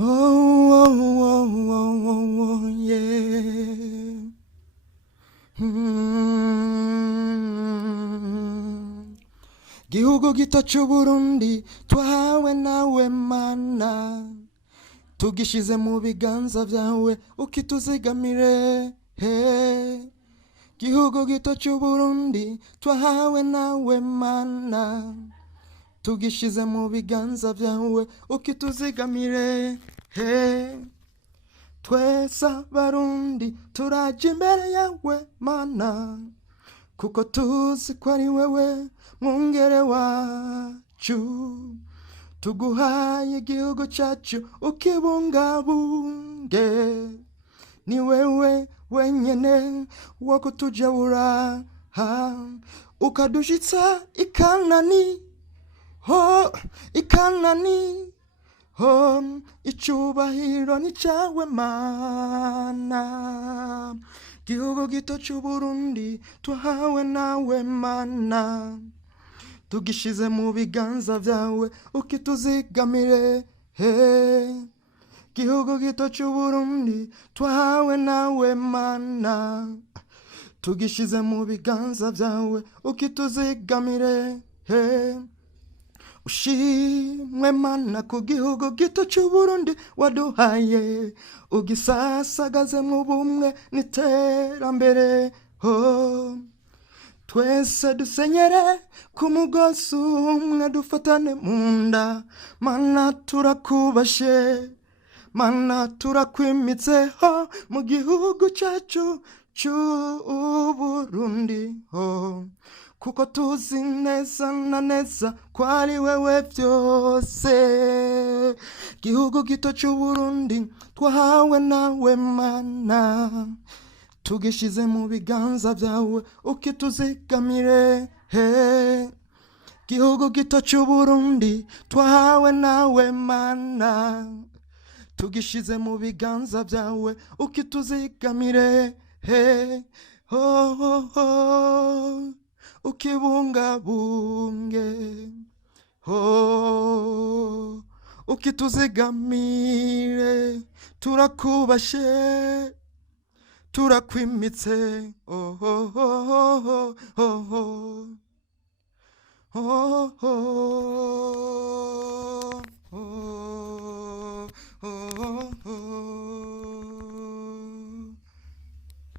Oh, oh, oh, oh, oh, oh, yeah. Gihugu gito c'Uburundi twahawe nawe mana, tugishize mu biganza vyawe ukituzigamire. He, gihugu gito c'Uburundi twahawe nawe mana, tugishize mu biganza vyawe ukituzigamire. He, twese abarundi turaje imbere yawe mana, kuko tuzi ko ari wewe mwungere wacu, tuguhaye igihugu cacu ukibungabunge. Ni wewe wenyene wo kutujabura, ukadushitsa ikanani, ho ikanani, ho icubahiro ni cawe mana. Gihugu gito c'Uburundi twahawe nawe mana, tugishize mu biganza vyawe ukituzigamire. He, gihugu gito c'Uburundi twahawe nawe mana, tugishize mu biganza vyawe ukituzigamire. He, ushimwe mana ku gihugu gito c'Uburundi waduhaye, ugisasagaze mu bumwe n'iterambere. Ho, twese dusenyere ku mugozi umwe dufatane munda, mana turakubashe, mana turakwimitse ho mu gihugu cacu c'Uburundi. Ho, kuko tuzi neza na neza ko ari wewe vyose. Gihugu gito c'Uburundi twahawe nawe mana, tugishize mu biganza vyawe ukituzigamire. He, gihugu gito c'Uburundi twahawe nawe mana, tugishize mu biganza vyawe ukituzigamire. He, ho, ho, ho, ukibungabunge, ho ukituzigamire. Turakubashe, turakwimitse. Oh, oh, oh, oh, oh, oh, oh, oh, oh, oh, oh, oh.